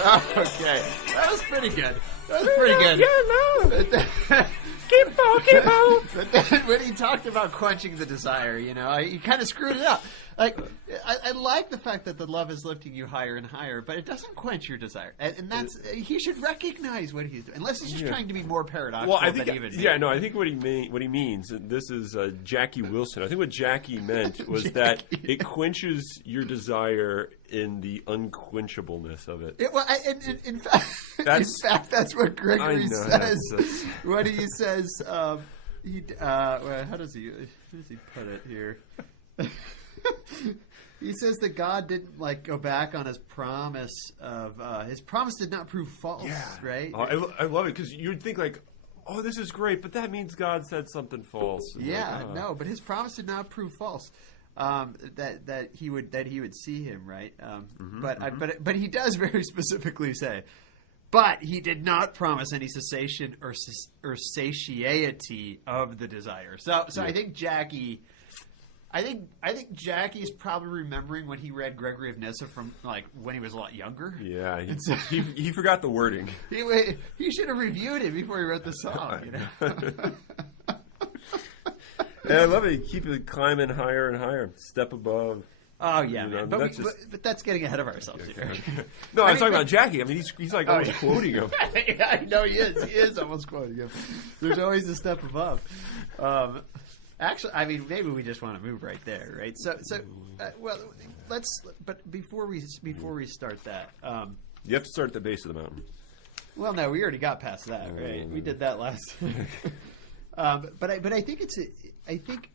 Okay, that was pretty good. That was pretty good. Yeah, no. Keep on. But then when he talked about quenching the desire, he kind of screwed it up. Like, I like the fact that the love is lifting you higher and higher, but it doesn't quench your desire. And that's, he should recognize what he's doing. Unless he's just trying to be more paradoxical Well, I think, than I think what he means, and this is Jackie Wilson. I think what Jackie meant was that it quenches your desire in the unquenchableness of it. In fact, that's what Gregory says when he says, how does he put it here? He says that God didn't go back on his promise of his promise did not prove false, right? I love it because you'd think oh, this is great, but that means God said something false. No, but his promise did not prove false. That he would see him, right? But he does very specifically say, but he did not promise any cessation or satiety of the desire. So I think Jackie. I think Jackie's probably remembering when he read Gregory of Nyssa from when he was a lot younger. Yeah, he forgot the wording. He should have reviewed it before he wrote the song. And I love it. Keep it climbing higher and higher, step above. Oh yeah, man. But that's getting ahead of ourselves here. No, I was talking about Jackie. I mean, he's almost quoting him. Yeah, I know he is. He is almost quoting him. There's always a step above. Actually, I mean, maybe we just want to move right there, right? But before we start that, you have to start at the base of the mountain. Well, no, we already got past that, right? We did that last. But I think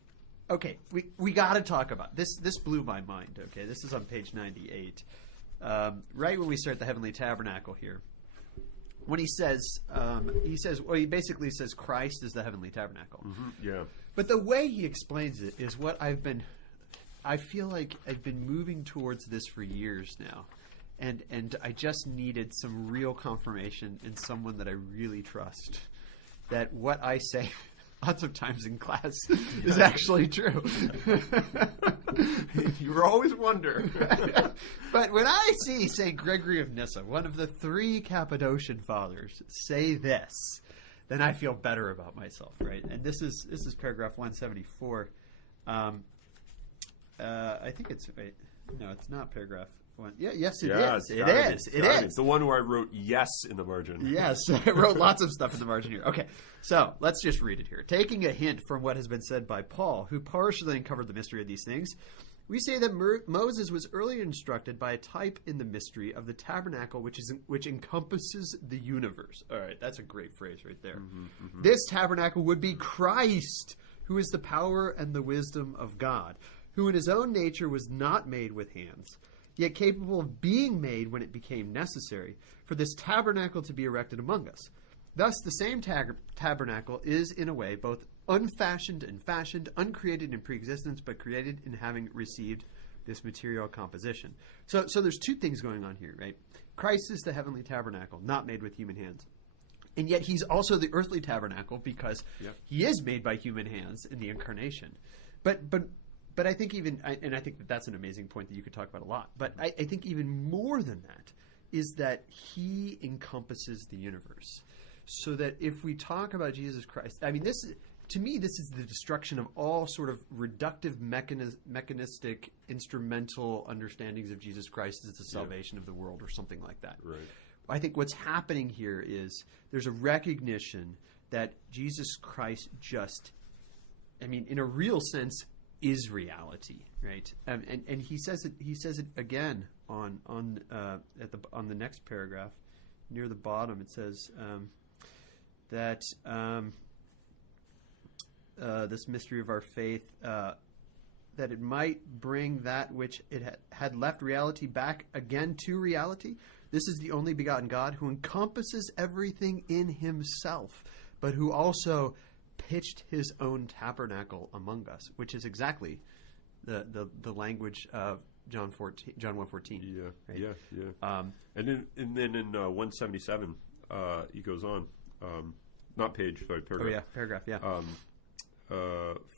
okay, we got to talk about this. This blew my mind. Okay, this is on page 98, right when we start the heavenly tabernacle here. When he he basically says Christ is the heavenly tabernacle. Mm-hmm, yeah. But the way he explains it is what I feel like I've been moving towards this for years now. And I just needed some real confirmation in someone that I really trust that what I say lots of times in class is actually true. You always wonder. But when I see St. Gregory of Nyssa, one of the three Cappadocian fathers, say this, then I feel better about myself, right? And this is paragraph 174. I think it's no, it's not paragraph one. Yeah, yes, it is. It is. It's the one where I wrote yes in the margin. Yes, I wrote lots of stuff in the margin here. Okay, so let's just read it here. Taking a hint from what has been said by Paul, who partially uncovered the mystery of these things, we say that Moses was earlier instructed by a type in the mystery of the tabernacle, which encompasses the universe. All right, that's a great phrase right there. Mm-hmm, mm-hmm. This tabernacle would be Christ, who is the power and the wisdom of God, who in his own nature was not made with hands, yet capable of being made when it became necessary for this tabernacle to be erected among us. Thus, the same tabernacle is, in a way, both unfashioned and fashioned, uncreated in preexistence, but created in having received this material composition. So there's two things going on here, right? Christ is the heavenly tabernacle, not made with human hands. And yet he's also the earthly tabernacle because he is made by human hands in the incarnation. But I think I think that's an amazing point that you could talk about a lot. But I think even more than that is that he encompasses the universe. So that if we talk about Jesus Christ, I mean, to me, this is the destruction of all sort of reductive, mechanistic, instrumental understandings of Jesus Christ as the salvation of the world or something like that. Right. I think what's happening here is there's a recognition that Jesus Christ in a real sense, is reality, right? And he says it again on the next paragraph near the bottom. It says that this mystery of our faith, that it might bring that which it had left reality back again to reality. This is the only begotten God who encompasses everything in himself, but who also pitched his own tabernacle among us, which is exactly the language of John 1:14. Yeah, right? Yeah. And then in 177, he goes on, not page, sorry, paragraph. Oh yeah, paragraph. Yeah.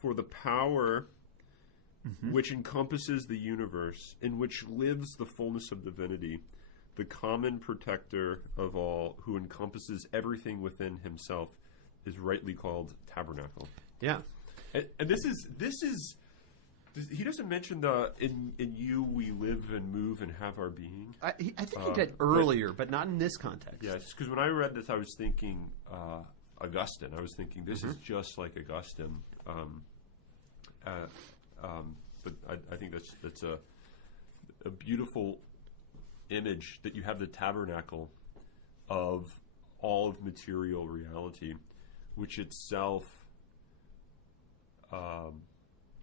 For the power which encompasses the universe, in which lives the fullness of divinity, the common protector of all, who encompasses everything within himself, is rightly called tabernacle. Yeah. And this is he doesn't mention the in you we live and move and have our being. I think he did earlier, but not in this context. Yes, because when I read this, I was thinking Augustine. I was thinking this is just like Augustine. But I think that's a beautiful image that you have the tabernacle of all of material reality, which itself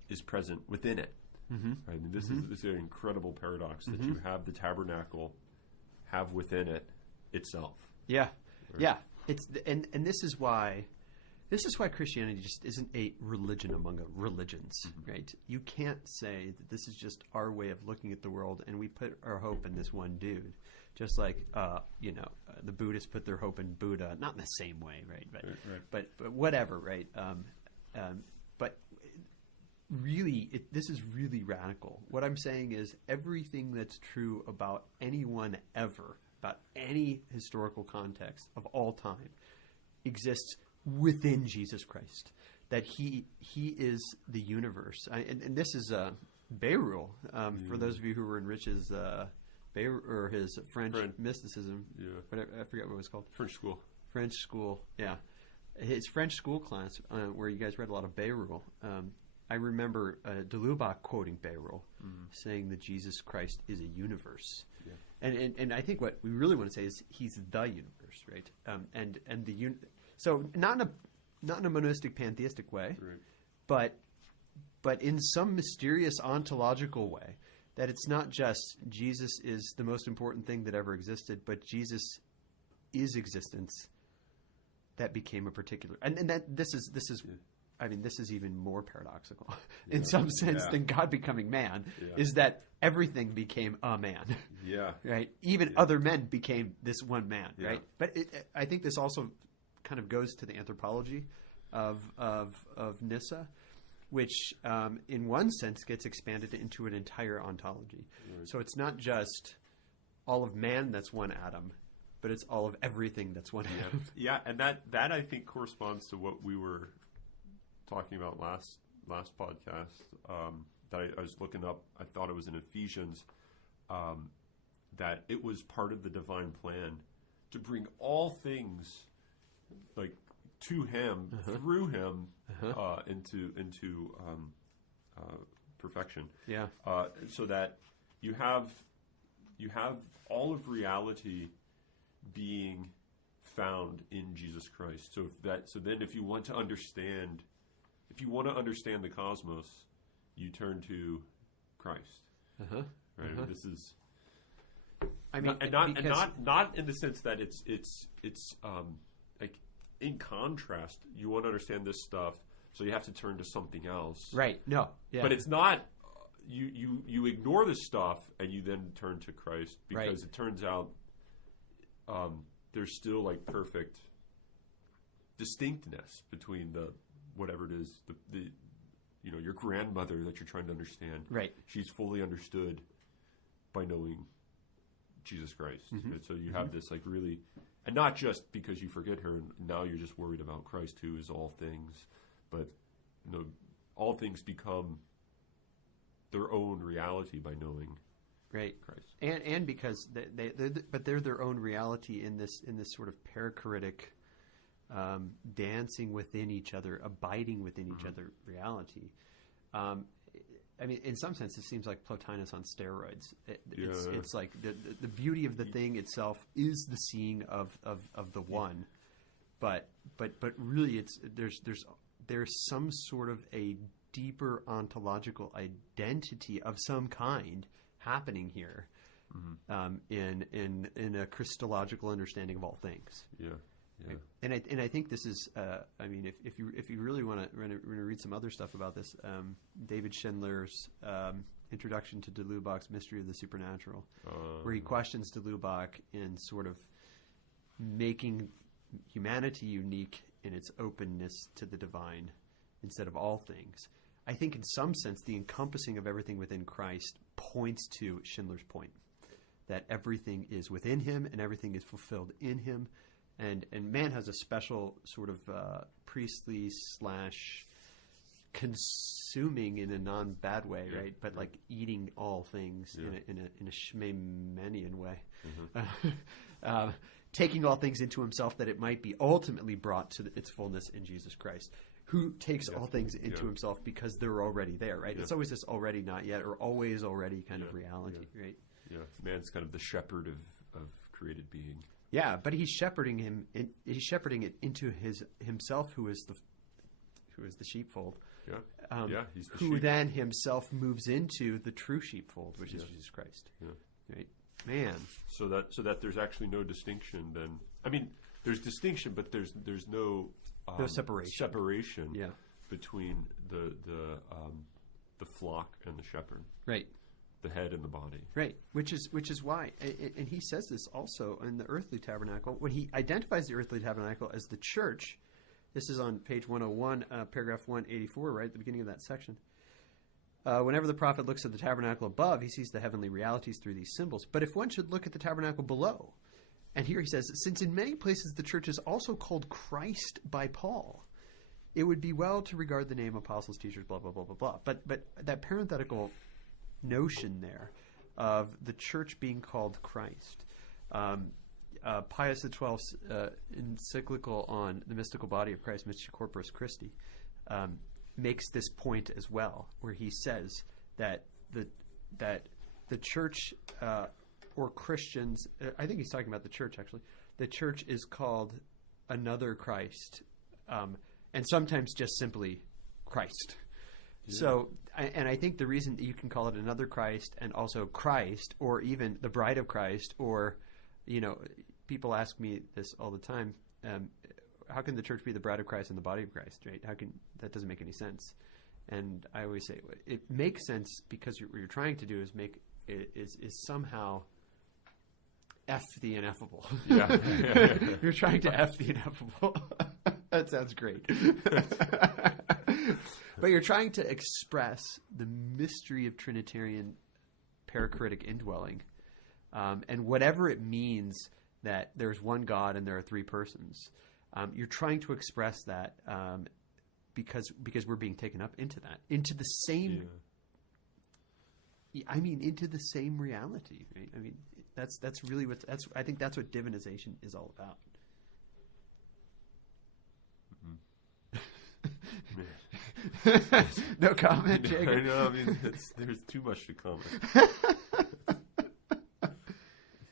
is present within it. Mm-hmm. Right? And this is an incredible paradox that you have the tabernacle have within it itself. Yeah, right? Yeah. It's and this is why Christianity just isn't a religion among religions, right? You can't say that this is just our way of looking at the world, and we put our hope in this one dude, just like the Buddhists put their hope in Buddha, not in the same way, right? But whatever, right? But really, this is really radical. What I'm saying is everything that's true about anyone ever, about any historical context of all time, exists within Jesus Christ. That he is the universe. And this is Beirut. For those of you who were in Rich's or his French mysticism. Yeah. I forget what it was called. French school. Yeah. His French school class, where you guys read a lot of Beirut. I remember de Lubac quoting Beirut, saying that Jesus Christ is a universe. Yeah. And I think what we really want to say is he's the universe, right? So not in a monistic pantheistic way, right. but in some mysterious ontological way, that it's not just Jesus is the most important thing that ever existed, but Jesus is existence that became a particular, and that this is. Yeah. I mean, this is even more paradoxical in some sense than God becoming man, is that everything became a man. Yeah. Right? Even other men became this one man, right? But I think this also kind of goes to the anthropology of Nyssa, which in one sense gets expanded into an entire ontology. Right. So it's not just all of man that's one atom, but it's all of everything that's one atom. Yeah, and that I think corresponds to what we were talking about last podcast, that I was looking up. I thought it was in Ephesians, that it was part of the divine plan to bring all things like to him, through him, into perfection. Yeah. So that you have all of reality being found in Jesus Christ. So then if you want to understand the cosmos, you turn to Christ. Right. This is. I mean, not in the sense that it's like in contrast. You want to understand this stuff, so you have to turn to something else. Right. No. Yeah. But it's not. You ignore this stuff and you then turn to Christ because it turns out there's still like perfect distinctness between the whatever it is, the your grandmother that you're trying to understand. Right. She's fully understood by knowing Jesus Christ. And so you have this like really, and not just because you forget her and now you're just worried about Christ who is all things, but all things become their own reality by knowing Christ. And because they're their own reality in this sort of perichoretic dancing within each other, abiding within each other reality. I mean, in some sense, it seems like Plotinus on steroids. It's like the beauty of the thing itself is the seeing of the one, but really, there's some sort of a deeper ontological identity of some kind happening here, in a Christological understanding of all things. Yeah. Yeah. And I think this is I mean if you really want to read some other stuff about this, David Schindler's introduction to de Lubac's Mystery of the Supernatural, where he questions de Lubac in sort of making humanity unique in its openness to the divine instead of all things. I think in some sense the encompassing of everything within Christ points to Schindler's point. that everything is within him and everything is fulfilled in him. And man has a special sort of priestly / consuming in a non-bad way, right? But like eating all things in a Shmemenian way. Taking all things into himself that it might be ultimately brought to its fullness in Jesus Christ, who takes all things into himself because they're already there, right? It's always this already not yet or always already kind of reality, right? Yeah, man's kind of the shepherd of created being. Yeah, but he's shepherding him. He's shepherding it into himself, who is the sheepfold. Yeah, he's the who sheep. then himself moves into the true sheepfold, which is Jesus Christ. Yeah. Right, man. So that there's actually no distinction. Then I mean, there's distinction, but there's no separation. Separation. Between the flock and the shepherd. Right. The head and the body. Right, which is why, and he says this also in the earthly tabernacle when he identifies the earthly tabernacle as the church. This is on page 101, paragraph 184, right at the beginning of that section. Whenever the prophet looks at the tabernacle above, he sees the heavenly realities through these symbols. But if one should look at the tabernacle below, and here he says, since in many places the church is also called Christ by Paul, it would be well to regard the name apostles, teachers, blah, blah, blah, blah, blah. But that parenthetical notion there of the church being called Christ. Pius XII's encyclical on the mystical body of Christ, Mystica Corporis Christi, makes this point as well, where he says that the church or Christians, I think he's talking about the church actually, the church is called another Christ, and sometimes just simply Christ. Yeah. So, and I think the reason that you can call it another Christ and also Christ, or even the bride of Christ, or, people ask me this all the time, how can the church be the bride of Christ and the body of Christ, right? That doesn't make any sense. And I always say it makes sense because what you're trying to do is somehow F the ineffable. Yeah. You're trying to F the ineffable. That sounds great. But you're trying to express the mystery of Trinitarian perichoretic indwelling, and whatever it means that there's one God and there are three persons. You're trying to express that because we're being taken up into that, into the same. Yeah. I mean, into the same reality. Right? I mean, that's really I think that's what divinization is all about. No comment, Jacob. I know. I mean, there's too much to comment.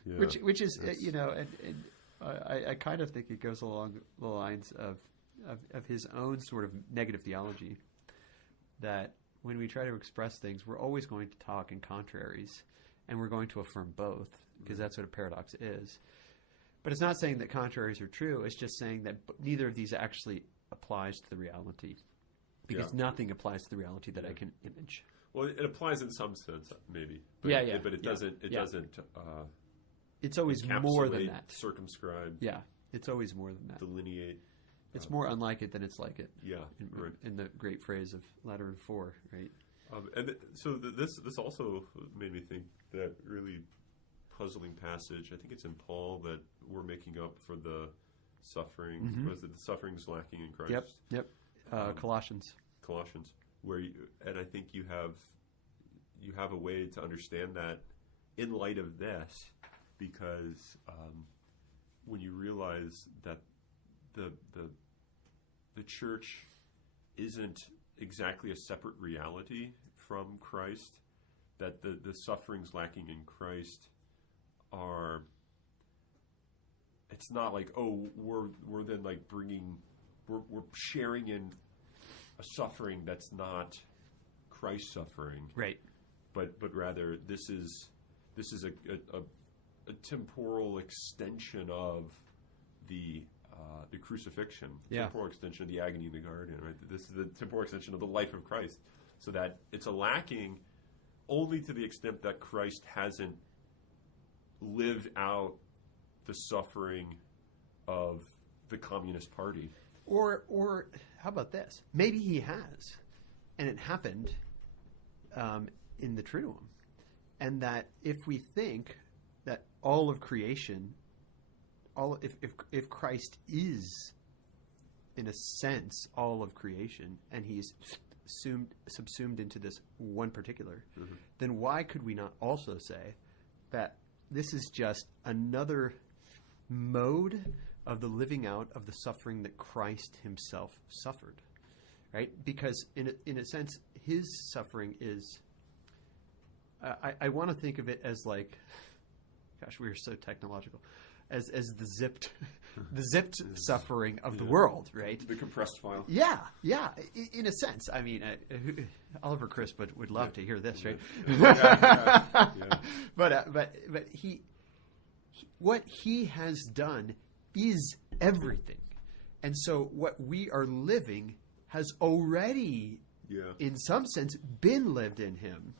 Yeah. Which is and I kind of think it goes along the lines of his own sort of negative theology, that when we try to express things, we're always going to talk in contraries, and we're going to affirm both, because that's what a paradox is. But it's not saying that contraries are true. It's just saying that neither of these actually applies to the reality, because nothing applies to the reality that I can image. Well, it applies in some sense, maybe. But But it doesn't. It doesn't. It's always more than that. Circumscribe. Yeah, it's always more than that. Delineate. It's more unlike it than it's like it. Yeah, in the great phrase of Lateran 4, right? So this also made me think that really puzzling passage. I think it's in Paul that we're making up for the suffering. Mm-hmm. Was it the sufferings lacking in Christ? Yep. Colossians, where and I think you have a way to understand that in light of this, because when you realize that the church isn't exactly a separate reality from Christ, that the sufferings lacking in Christ are, it's not like, oh, we're then like we're sharing in a suffering that's not Christ's suffering, right? But rather this is a temporal extension of the crucifixion, temporal extension of the agony in the garden, right? This is the temporal extension of the life of Christ, so that it's a lacking only to the extent that Christ hasn't lived out the suffering of the Communist Party. Or how about this? Maybe he has, and it happened in the Triduum, and that if we think all of creation, if Christ is, in a sense, all of creation, and he's subsumed into this one particular, then why could we not also say that this is just another mode of the living out of the suffering that Christ himself suffered, right? Because in a sense, his suffering is, I want to think of it as like, gosh, we are so technological, as the zipped suffering of the world, right? The compressed file. Yeah, in a sense. I mean, Oliver Crisp would love to hear this, right? Yeah. But he what he has done is everything, and so what we are living has already, in some sense, been lived in him,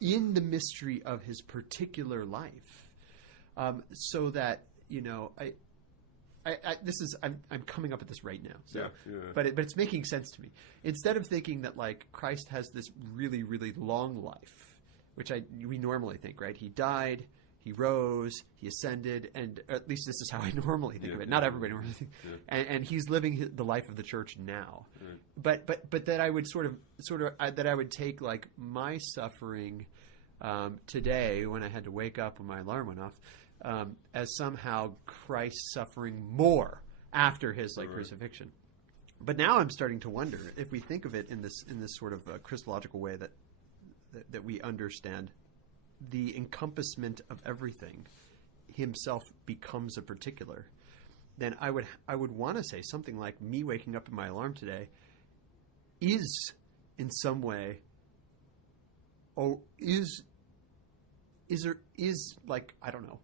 in the mystery of his particular life, so that I'm coming up at this right now. So, but it's making sense to me. Instead of thinking that like Christ has this really, really long life, which we normally think, right? He died, he rose, he ascended, and at least this is how I normally think of it. Not everybody normally thinks. And he's living the life of the church now. But that I would that I would take like my suffering today when I had to wake up when my alarm went off, as somehow Christ suffering more after his crucifixion. But now I'm starting to wonder if we think of it in this sort of Christological way that we understand the encompassment of everything, himself becomes a particular. Then I would want to say something like me waking up in my alarm today is in some way, is like, I don't know,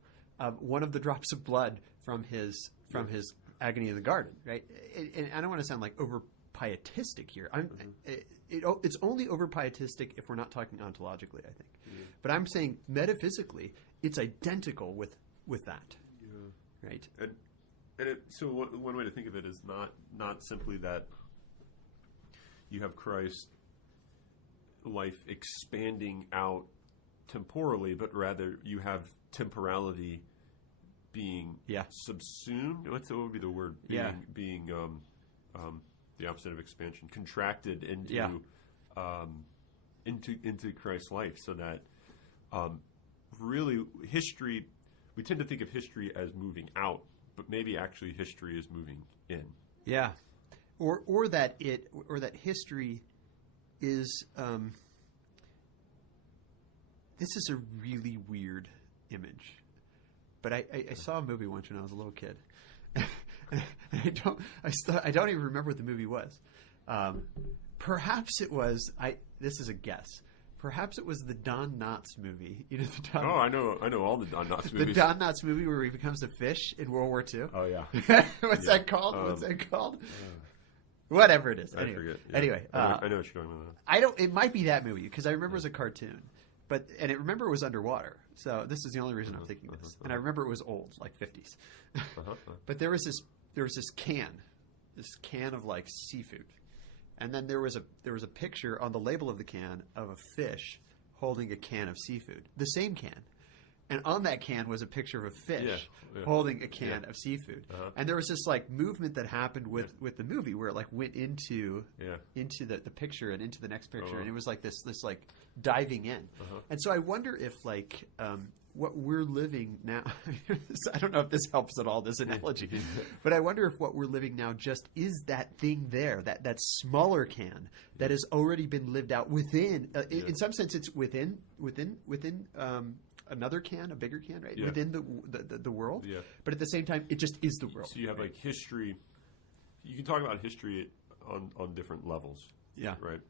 one of the drops of blood from his agony in the garden, right? And I don't want to sound like over pietistic here. It's only over pietistic if we're not talking ontologically, I think. But I'm saying metaphysically, it's identical with that, right? So one way to think of it is not simply that you have Christ's life expanding out temporally, but rather you have temporality being subsumed. What would be the word? Being the opposite of expansion, contracted into Christ's life, so that really history. We tend to think of history as moving out, but maybe actually history is moving in. Yeah, or that history is. This is a really weird image, but I saw a movie once when I was a little kid. I don't even remember what the movie was. Perhaps it was. This is a guess. Perhaps it was the Don Knotts movie. You know the Don. Oh, I know all the Don Knotts movies. The Don Knotts movie where he becomes a fish in World War II. Oh yeah. What's that called? Whatever it is. Anyway, I forget. Yeah. Anyway, I know what you're going with. It might be that movie because I remember it was a cartoon, and I remember it was underwater. So this is the only reason I'm thinking this. And I remember it was old, like 50s. But there was this can of like seafood, and then there was a picture on the label of the can of a fish holding a can of seafood, the same can, and on that can was a picture of a fish holding a can of seafood, and there was this like movement that happened with the movie where it like went into the picture and into the next picture, and it was like this like diving in, and so I wonder if like what we're living now, I don't know if this helps at all, this analogy, but I wonder if what we're living now just is that thing there, that smaller can that has already been lived out within, in some sense it's within another can, a bigger can, right? Within the world. Yeah. But at the same time, it just is the world. So you have like history, you can talk about history on different levels. Yeah. Right?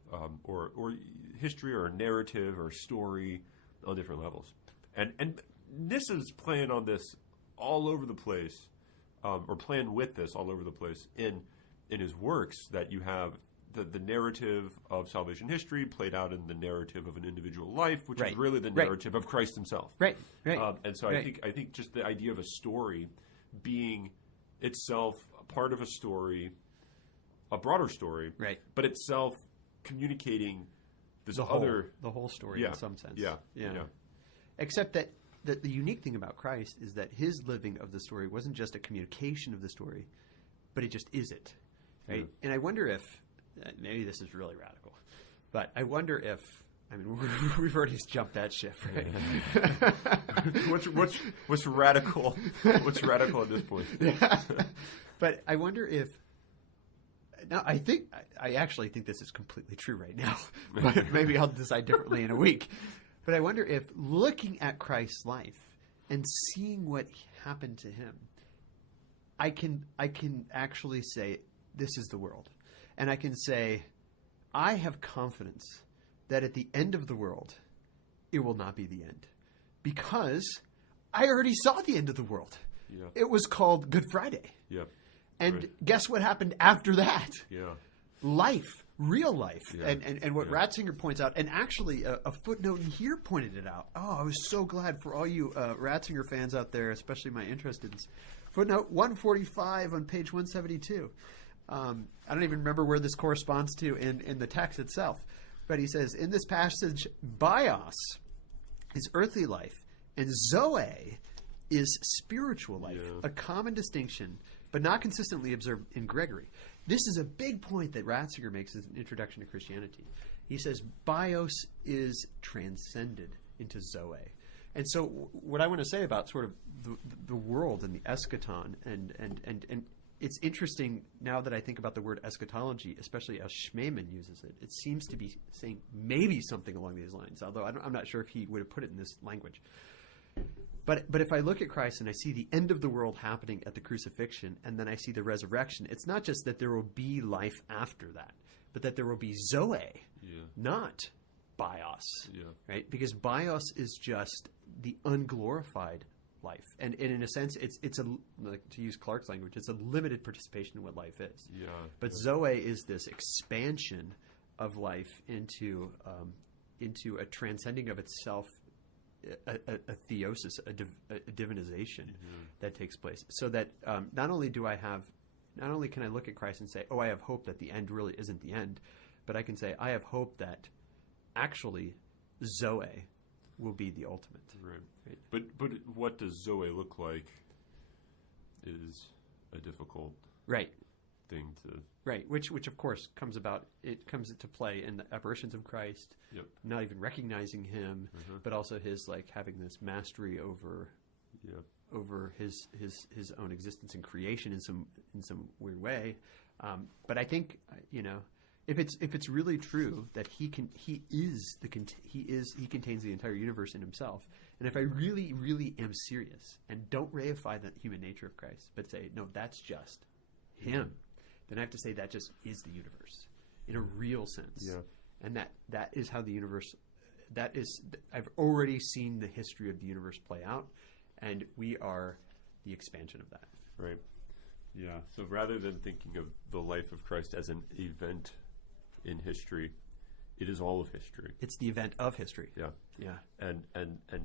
Or history or a narrative or story on different levels. And Nyssa's playing on this all over the place, or playing with this all over the place in his works, that you have the narrative of salvation history played out in the narrative of an individual life, which is really the narrative of Christ himself. Right. And so I think just the idea of a story being itself a part of a story, a broader story, but itself communicating this the whole story in some sense. Yeah. Except that the unique thing about Christ is that his living of the story wasn't just a communication of the story, but it just is it, right? Yeah. And I wonder if maybe this is really radical, but I wonder if we've already jumped that ship, right? What's radical? What's radical at this point? Yeah. But I wonder if. No, I actually think this is completely true right now. But maybe I'll decide differently in a week. But I wonder if looking at Christ's life and seeing what happened to him, I can actually say this is the world, and I can say I have confidence that at the end of the world, it will not be the end, because I already saw the end of the world. Yeah. It was called Good Friday. Yeah. And Right. guess what happened after that? Yeah. Life, real life. Yeah. And what Yeah. Ratzinger points out, and actually a footnote in here pointed it out. Oh, I was so glad for all you Ratzinger fans out there, especially my interesteds. Footnote 145 on page 172. I don't even remember where this corresponds to in the text itself. But he says, in this passage, bios is earthly life, and zoe is spiritual life, Yeah. a common distinction, but not consistently observed in Gregory. This is a big point that Ratzinger makes as an introduction to Christianity. He says bios is transcended into zoe. And so what I want to say about sort of the world and the eschaton, and it's interesting now that I think about the word eschatology, especially as Schmemann uses it, it seems to be saying maybe something along these lines, although I'm not sure if he would have put it in this language. But if I look at Christ and I see the end of the world happening at the crucifixion, and then I see the resurrection, it's not just that there will be life after that, but that there will be zoe, not bios, right? Because bios is just the unglorified life, and in a sense, it's a, like, to use Clark's language, it's a limited participation in what life is. But zoe is this expansion of life into a transcending of itself. A theosis, a divinization that takes place, so that not only can I look at Christ and say, "Oh, I have hope that the end really isn't the end," but I can say, "I have hope that actually zoe will be the ultimate." Right. But what does zoe look like is a difficult thing to. Right, which of course comes into play in the apparitions of Christ, not even recognizing him, but also his having this mastery over his own existence and creation in some weird way. But I think if it's really true that he contains the entire universe in himself, and if I really, really am serious and don't reify the human nature of Christ, but say no, that's just him. Then I have to say that just is the universe in a real sense. And that is how the universe, I've already seen the history of the universe play out, and we are the expansion of that. Right. Yeah. So rather than thinking of the life of Christ as an event in history, it is all of history. It's the event of history. Yeah. Yeah. And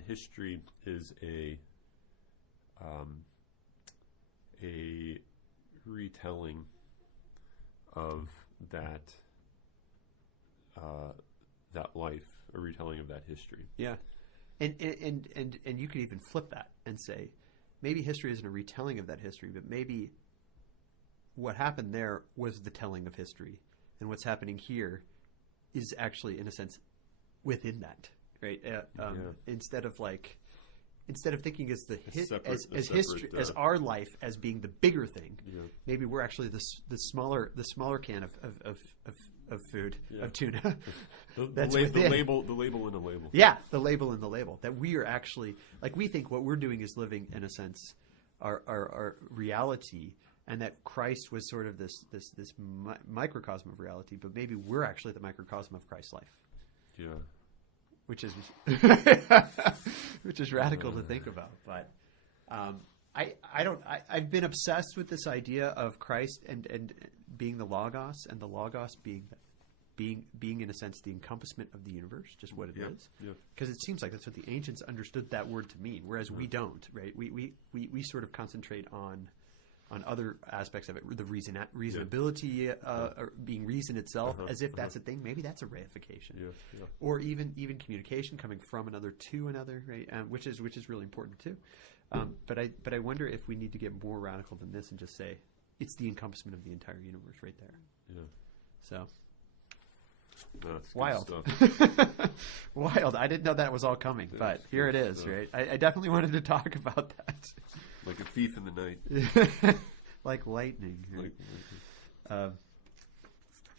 history is a retelling of that life, a retelling of that history. Yeah, and you could even flip that and say, maybe history isn't a retelling of that history, but maybe what happened there was the telling of history, and what's happening here is actually, in a sense, within that, right? Instead of thinking as history as our life as being the bigger thing, maybe we're actually the smaller can of food, of tuna. The label in a label. Yeah, the label in the label. That we are actually, we think what we're doing is living, in a sense, our reality, and that Christ was sort of this microcosm of reality, but maybe we're actually the microcosm of Christ's life. Yeah. Which is radical to think about, but I've been obsessed with this idea of Christ and being the Logos, and the Logos being in a sense the encompassment of the universe, just what it is. Because it seems like that's what the ancients understood that word to mean, whereas we don't. Right? We sort of concentrate on on other aspects of it, the reasonability, or being reason itself, as if that's a thing. Maybe that's a reification, or even communication coming from another to another, right? Which is really important too. But I wonder if we need to get more radical than this and just say it's the encompassment of the entire universe right there. Yeah. So. That's wild. Wild. I didn't know that was all coming, but here it is, right? I definitely wanted to talk about that. Like a thief in the night. Like lightning. Right?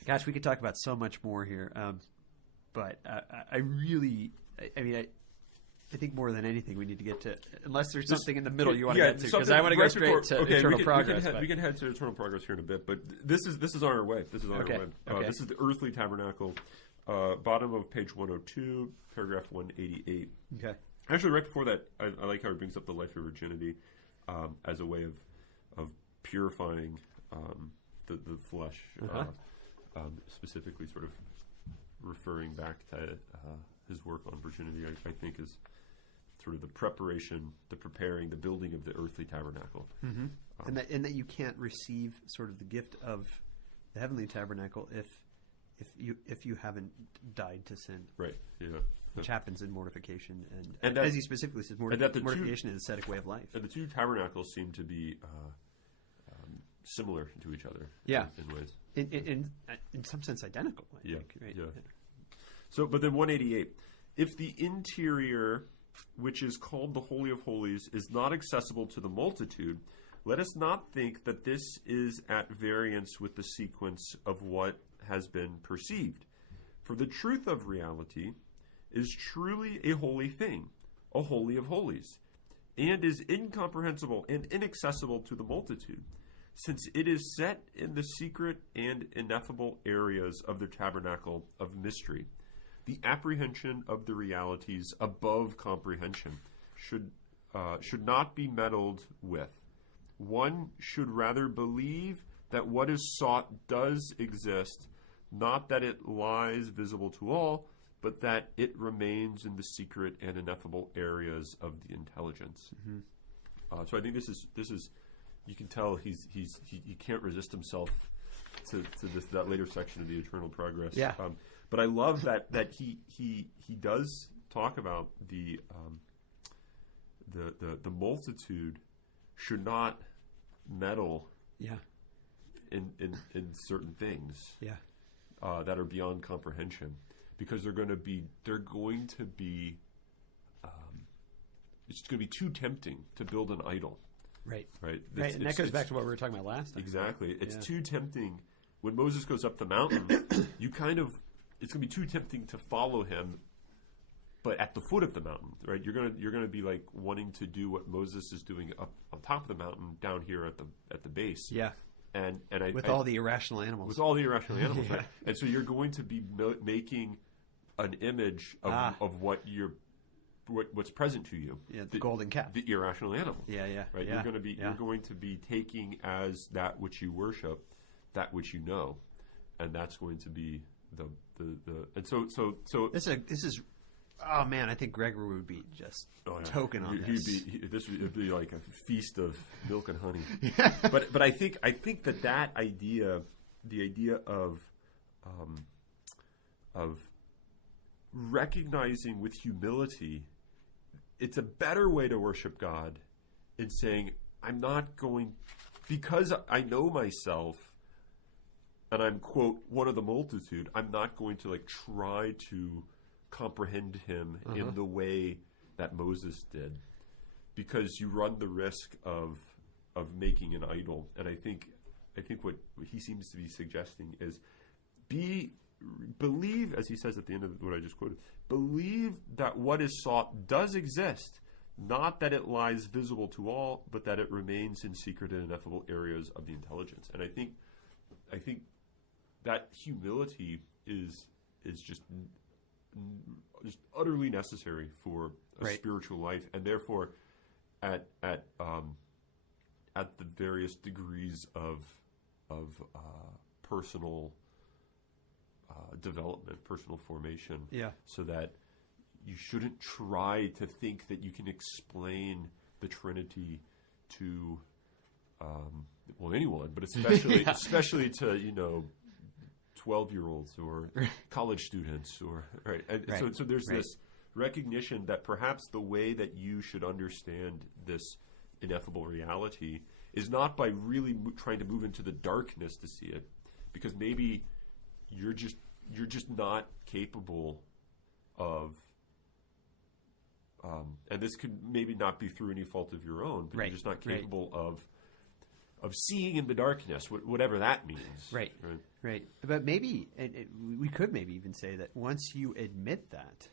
Gosh, we could talk about so much more here. But I think more than anything we need to get to, unless there's something in the middle you want to get to, because I want to go straight to Eternal Progress. We can head to Eternal Progress here in a bit, but this is on our way. This is on our way. This is the earthly tabernacle, bottom of page 102, paragraph 188. Okay. Actually, right before that, I like how it brings up the life of virginity as a way of purifying the flesh, specifically sort of referring back to his work on virginity. I think is sort of the preparing, the building of the earthly tabernacle. Mm-hmm. And that you can't receive sort of the gift of the heavenly tabernacle if you haven't died to sin. Right, yeah. Which happens in mortification. And as he specifically says, mortification is an ascetic way of life. And the two tabernacles seem to be similar to each other in ways. In some sense identical, I think. Right? Yeah. So, but then 188. If the interior, which is called the Holy of Holies, is not accessible to the multitude, let us not think that this is at variance with the sequence of what has been perceived. For the truth of reality is truly a holy thing, a Holy of Holies, and is incomprehensible and inaccessible to the multitude, since it is set in the secret and ineffable areas of the tabernacle of mystery. The apprehension of the realities above comprehension should not be meddled with. One should rather believe that what is sought does exist, not that it lies visible to all, but that it remains in the secret and ineffable areas of the intelligence. Mm-hmm. So I think this is you can tell he can't resist himself to that later section of the Eternal Progress. Yeah. But I love that he does talk about the multitude should not meddle in certain things that are beyond comprehension, because they're going to be it's going to be too tempting to build an idol. Right. And that goes back to what we were talking about last time. Exactly. It's too tempting. When Moses goes up the mountain, it's going to be too tempting to follow him, but at the foot of the mountain, right? You're going to be like wanting to do what Moses is doing up on top of the mountain, down here at the base. Yeah. And all the irrational animals. With all the irrational animals, right? And so you're going to be making an image of what's present to you. Yeah, the golden calf. The irrational animal. Yeah. Right? Yeah. You're going to be taking as that which you worship, that which you know, and that's going to be the and so this is oh man, I think Gregory would be just token on this. It'd be like a feast of milk and honey. But I think that idea, the idea of recognizing with humility, it's a better way to worship God in saying, I'm not going, because I know myself and I'm, quote, one of the multitude, I'm not going to try to comprehend him in the way that Moses did, because you run the risk of making an idol. And I think what he seems to be suggesting is believe, as he says at the end of what I just quoted, believe that what is sought does exist, not that it lies visible to all, but that it remains in secret and ineffable areas of the intelligence. And I think that humility is just utterly necessary for a spiritual life, and therefore at the various degrees of personal development, personal formation, so that you shouldn't try to think that you can explain the Trinity to well, anyone, but especially Yeah. especially to 12-year-olds or college students, or right. And Right. so there's Right. this recognition that perhaps the way that you should understand this ineffable reality is not by really trying to move into the darkness to see it, because maybe you're just not capable of. And this could maybe not be through any fault of your own, but Right. you're just not Right. capable of seeing in the darkness, whatever that means. Right. Right. But maybe, we could maybe even say that once you admit that,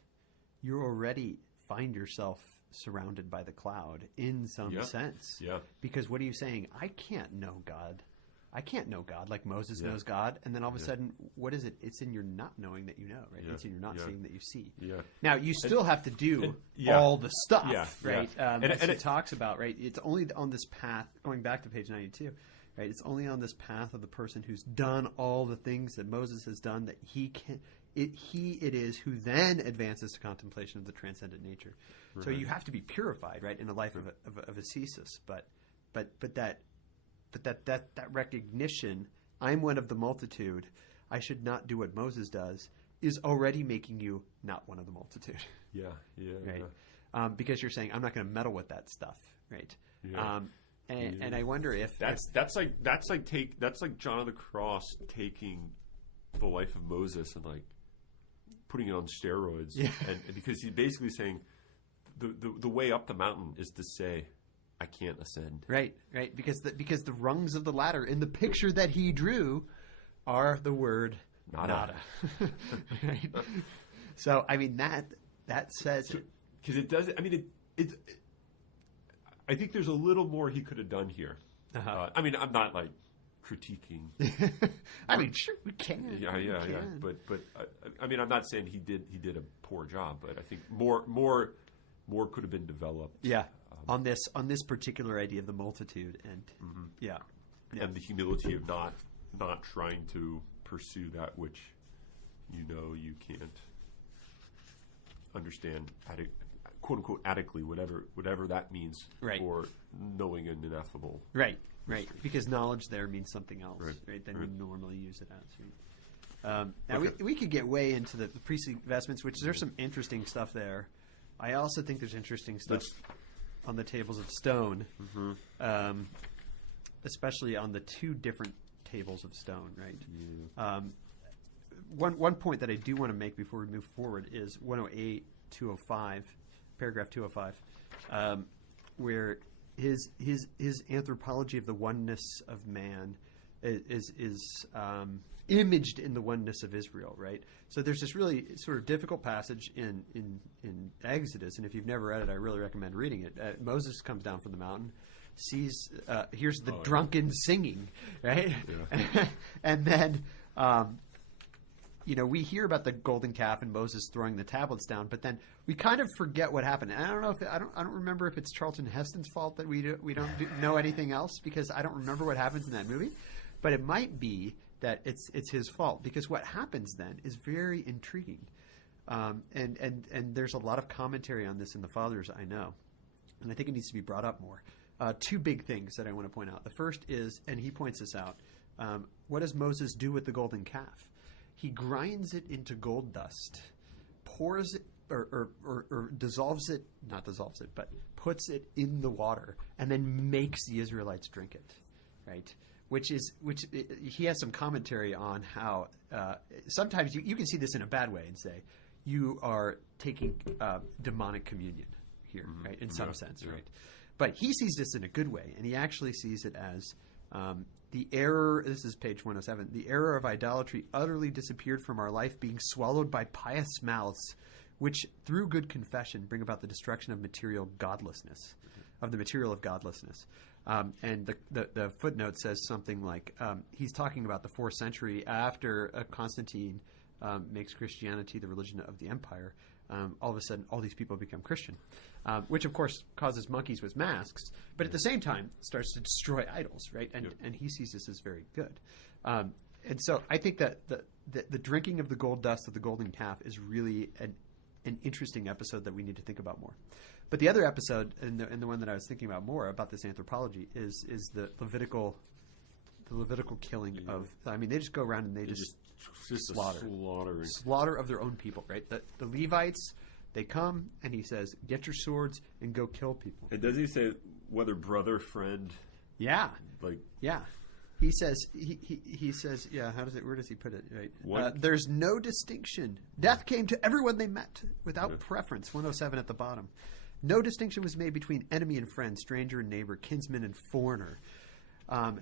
you already find yourself surrounded by the cloud in some Yeah. sense. Yeah. Because what are you saying? I can't know God. I can't know God like Moses Yeah. knows God. And then all of a Yeah. sudden, what is it? It's in your not knowing that you know, right? Yeah. It's in your not Yeah. seeing that you see. Yeah. Now, you still have to do yeah. all the stuff, Yeah. right? Yeah. As And it it talks about, right? It's only on this path, going back to page 92, right? It's only on this path of the person who's done all the things that Moses has done that he can. It is who then advances to contemplation of the transcendent nature. Right. So you have to be purified, right, in a life of ascesis. But that recognition, I'm one of the multitude, I should not do what Moses does, is already making you not one of the multitude. Yeah. Yeah. Right. Yeah. Because you're saying, I'm not going to meddle with that stuff, right? Yeah. And I wonder if That's like John of the Cross taking the life of Moses and like putting it on steroids. Yeah. And because he's basically saying the way up the mountain is to say, I can't ascend. right, because the rungs of the ladder in the picture that he drew are the word nada. Right? So I mean that says because it does. I mean it. I think there's a little more he could have done here. Uh-huh. I mean, I'm not like critiquing. I mean, sure we can. Yeah. We can. But I mean, I'm not saying he did a poor job, but I think more could have been developed. Yeah. On this particular idea of the multitude, and yeah, And the humility of not trying to pursue that which you can't understand, quote unquote, adequately, whatever that means, Right. for knowing an ineffable. right, because knowledge there means something else, Right. than Right. we normally use it as. Right? Now Okay. we could get way into the priestly vestments, which there's some interesting stuff there. I also think there's interesting stuff on the tables of stone, especially on the two different tables of stone, right? Yeah. One point that I do want to make before we move forward is 108, 205, paragraph 205, where his anthropology of the oneness of man is imaged in the oneness of Israel, right? So there's this really sort of difficult passage in Exodus, and if you've never read it, I really recommend reading it. Moses comes down from the mountain, hears the drunken singing, right? Yeah. And then we hear about the golden calf and Moses throwing the tablets down, but then we kind of forget what happened. And I don't know if I don't remember if it's Charlton Heston's fault that we don't know anything else, because I don't remember what happens in that movie. But it might be that it's his fault, because what happens then is very intriguing, and there's a lot of commentary on this in the Fathers, I know, and I think it needs to be brought up more. Two big things that I want to point out. The first is, and he points this out, what does Moses do with the golden calf? He grinds it into gold dust, pours it or dissolves it, not dissolves it, but puts it in the water, and then makes the Israelites drink it, right? Which he has some commentary on how sometimes you can see this in a bad way and say you are taking demonic communion here, right? In some sense, right? But he sees this in a good way, and he actually sees it as the error. This is page 107. The error of idolatry utterly disappeared from our life, being swallowed by pious mouths, which through good confession bring about the destruction of material godlessness, of the material of godlessness. And the footnote says something like, he's talking about the 4th century after Constantine makes Christianity the religion of the empire. All of a sudden, all these people become Christian, which of course causes monkeys with masks, but at the same time starts to destroy idols, right? And he sees this as very good. And so I think that the drinking of the gold dust of the golden calf is really an interesting episode that we need to think about more. But the other episode, and the one that I was thinking about more about this anthropology, is the Levitical killing of. I mean, they just go around and they just slaughter of their own people. Right, the Levites, they come and he says, "Get your swords and go kill people." And does he say whether brother, friend? Yeah, like yeah. He says, he says, yeah, where does he put it? Right. There's no distinction. Death came to everyone they met without preference. 107 at the bottom. No distinction was made between enemy and friend, stranger and neighbor, kinsman and foreigner. And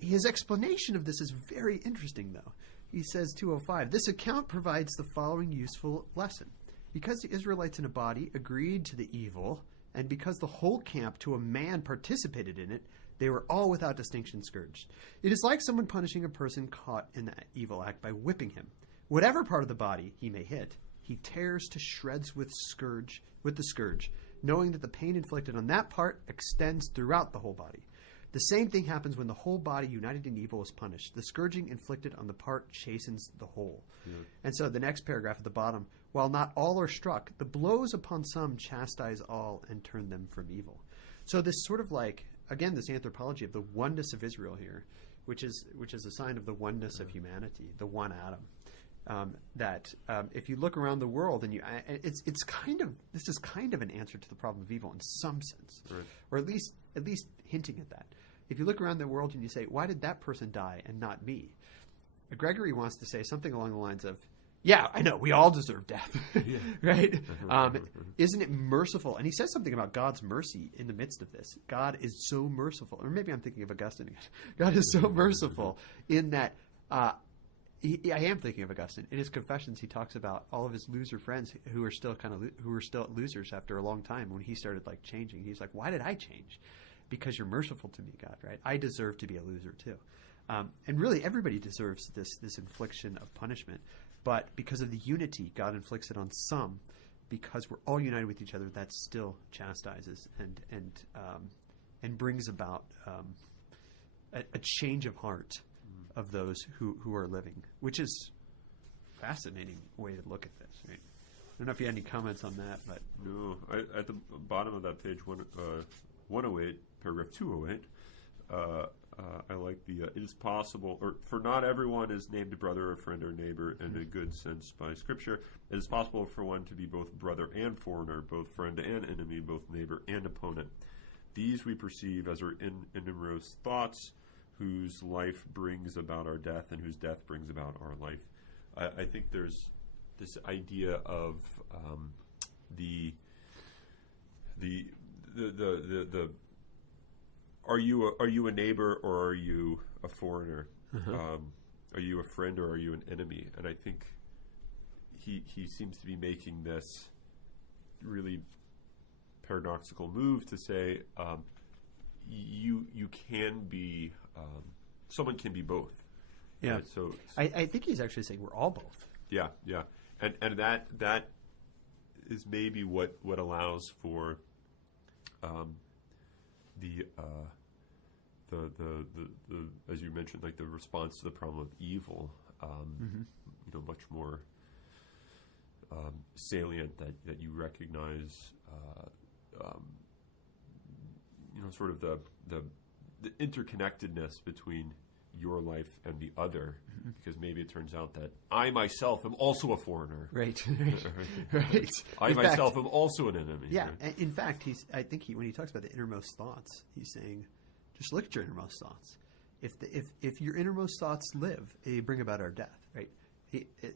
his explanation of this is very interesting, though. He says, 205, this account provides the following useful lesson. Because the Israelites in a body agreed to the evil, and because the whole camp to a man participated in it, they were all without distinction scourged. It is like someone punishing a person caught in the evil act by whipping him. Whatever part of the body he may hit, he tears to shreds with the scourge, knowing that the pain inflicted on that part extends throughout the whole body. The same thing happens when the whole body united in evil is punished. The scourging inflicted on the part chastens the whole. Yeah. And so the next paragraph at the bottom, while not all are struck, the blows upon some chastise all and turn them from evil. So this sort of like, again, this anthropology of the oneness of Israel here, which is a sign of the oneness of humanity, the one Adam. If you look around the world and this is kind of an answer to the problem of evil in some sense, right. Or at least hinting at that. If you look around the world and you say, why did that person die and not me? Gregory wants to say something along the lines of, yeah, I know, we all deserve death, right? Isn't it merciful? And he says something about God's mercy in the midst of this. God is so merciful. Or maybe I'm thinking of Augustine again. God is so merciful in that, I am thinking of Augustine. In his Confessions, he talks about all of his loser friends who are still losers after a long time. When he started like changing, he's like, why did I change? Because you're merciful to me, God, right? I deserve to be a loser too. And really, everybody deserves this infliction of punishment. But because of the unity God inflicts it on some, because we're all united with each other, that still chastises and brings about a change of heart of those who are living, which is a fascinating way to look at this. Right? I don't know if you had any comments on that, but no. At the bottom of that page, 108, paragraph 208. I like the it is possible, or for not everyone is named brother or friend or neighbor in a good sense by Scripture. It is possible for one to be both brother and foreigner, both friend and enemy, both neighbor and opponent. These we perceive as our innermost thoughts, whose life brings about our death and whose death brings about our life. I think there's this idea of the are you a neighbor or are you a foreigner? Are you a friend or are you an enemy? And I think he seems to be making this really paradoxical move to say you can be someone can be both. Yeah. Right? So I think he's actually saying we're all both. Yeah, yeah, and that is maybe what allows for the as you mentioned, like the response to the problem of evil, much more salient that you recognize, sort of the interconnectedness between your life and the other, because maybe it turns out that I myself am also a foreigner. Right. Right. I myself am also an enemy. Yeah. Right? In fact, when he talks about the innermost thoughts, he's saying, just look at your innermost thoughts. If your innermost thoughts live, they bring about our death. Right.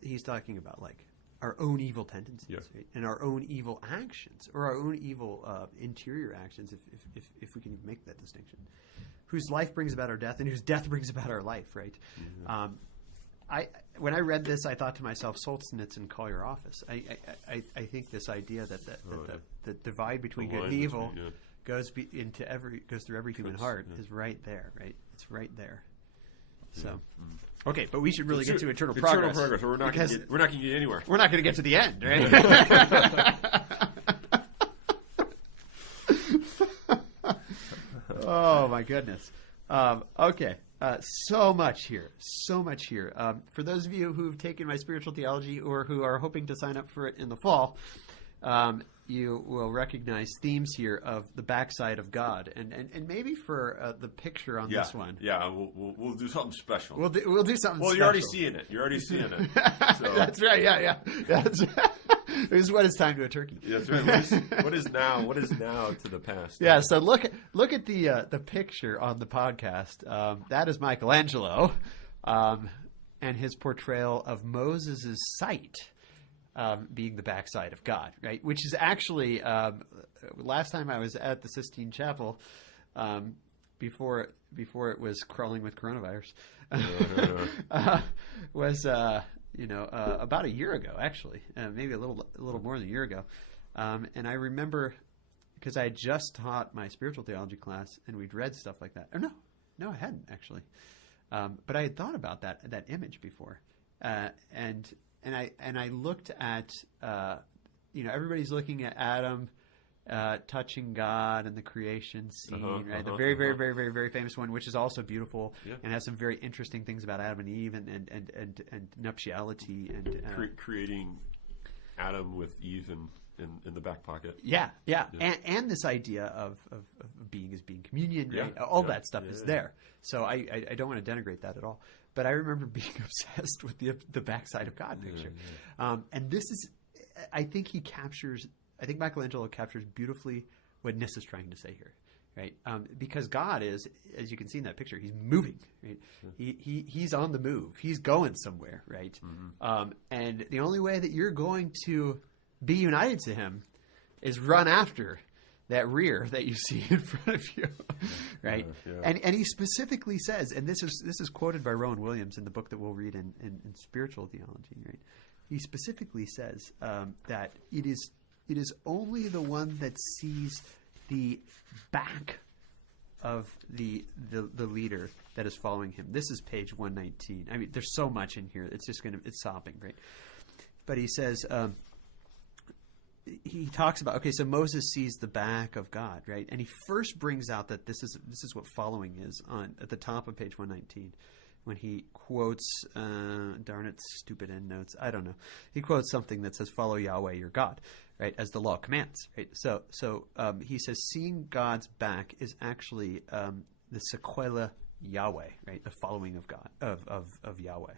He's talking about like our own evil tendencies, right? And our own evil actions, or our own evil interior actions, if we can even make that distinction. Whose life brings about our death, and whose death brings about our life, right? Mm-hmm. When I read this, I thought to myself, Solzhenitsyn, call your office. I think this idea that the divide between good and evil goes through every human heart is right there, right? It's right there. So, okay, but we should really get to eternal progress. Eternal progress. We're not going to get anywhere. We're not going to get to the end, right? Oh my goodness. Okay. So much here. For those of you who've taken my spiritual theology or who are hoping to sign up for it in the fall, you will recognize themes here of the backside of God, and maybe for the picture on this one. Yeah, we'll do something special. We'll do something. Well, special. you're already seeing it. So. That's right. Yeah. This is what is time to a turkey. That's right. What is now? What is now to the past? Yeah. So look at the picture on the podcast. That is Michelangelo, and his portrayal of Moses' sight. Being the backside of God, right? Which is actually last time I was at the Sistine Chapel before it was crawling with coronavirus was about a year ago, actually, maybe a little more than a year ago, and I remember because I had just taught my spiritual theology class and we'd read stuff like that. Or no, I hadn't actually, but I had thought about that image before, and I looked at, everybody's looking at Adam touching God and the creation scene, right? The very, very, very, very, very famous one, which is also beautiful and has some very interesting things about Adam and Eve and nuptiality and creating Adam with Eve in the back pocket. Yeah. And this idea of being as being communion, right? All that stuff is there. So I don't want to denigrate that at all. But I remember being obsessed with the backside of God picture. And this is, I think Michelangelo captures beautifully what Nyssa's trying to say here, right? Because God is, as you can see in that picture, he's moving, right? He's on the move. He's going somewhere, right? Mm-hmm. And the only way that you're going to be united to him is run after that rear that you see in front of you, right? And he specifically says, and this is quoted by Rowan Williams in the book that we'll read in spiritual theology, right? He specifically says that it is only the one that sees the back of the leader that is following him. This is page 119. I mean, there's so much in here. It's sopping, right? But he says. He talks about, so Moses sees the back of God, right? And he first brings out that this is what following is at the top of page 119 when he quotes, darn it, stupid endnotes, I don't know. He quotes something that says, follow Yahweh your God, right, as the law commands, right? So he says seeing God's back is actually the sequela Yahweh, right, the following of God, of Yahweh.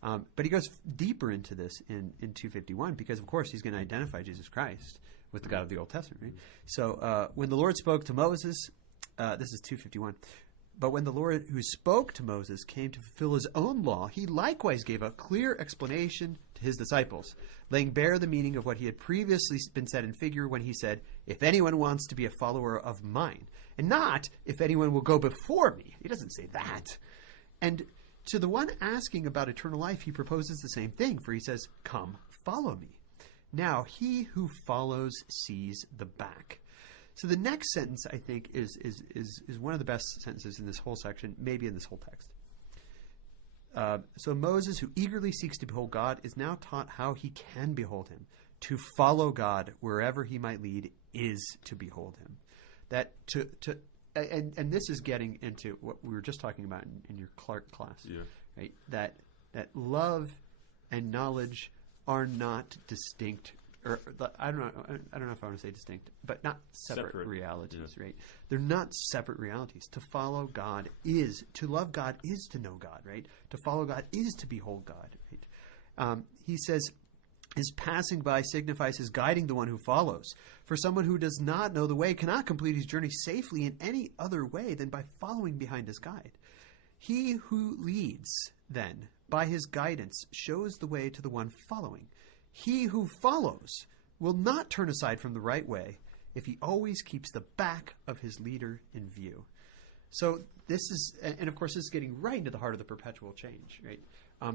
But he goes deeper into this in 251 because, of course, he's going to identify Jesus Christ with the God of the Old Testament. Right? So when the Lord spoke to Moses, this is 251, but when the Lord who spoke to Moses came to fulfill his own law, he likewise gave a clear explanation to his disciples, laying bare the meaning of what he had previously been said in figure when he said, if anyone wants to be a follower of mine, and not if anyone will go before me. He doesn't say that. And to the one asking about eternal life, he proposes the same thing, for he says, come, follow me. Now, he who follows sees the back. So the next sentence, I think, is one of the best sentences in this whole section, maybe in this whole text. So Moses, who eagerly seeks to behold God, is now taught how he can behold him. To follow God wherever he might lead is to behold him. That And this is getting into what we were just talking about in your Clark class, right? That love and knowledge are not distinct, or I don't know if I want to say distinct, but not separate realities, right? They're not separate realities. To follow God is to love God is to know God, right? To follow God is to behold God, right? He says. His passing by signifies his guiding the one who follows. For someone who does not know the way cannot complete his journey safely in any other way than by following behind his guide. He who leads, then, by his guidance, shows the way to the one following. He who follows will not turn aside from the right way if he always keeps the back of his leader in view. So this is, and of course, this is getting right into the heart of the perpetual change, right?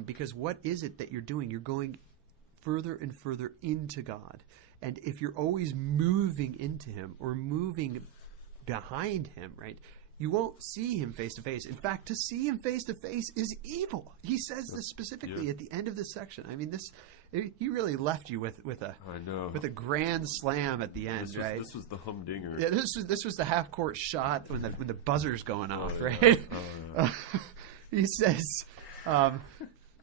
Because what is it that you're doing? You're going further and further into God. And if you're always moving into him or moving behind him, right, you won't see him face to face. In fact, to see him face to face is evil. He says this specifically at the end of this section. I mean, he really left you with a grand slam at the end, right? This was the humdinger. Yeah, this was the half court shot when the buzzer's going off, right?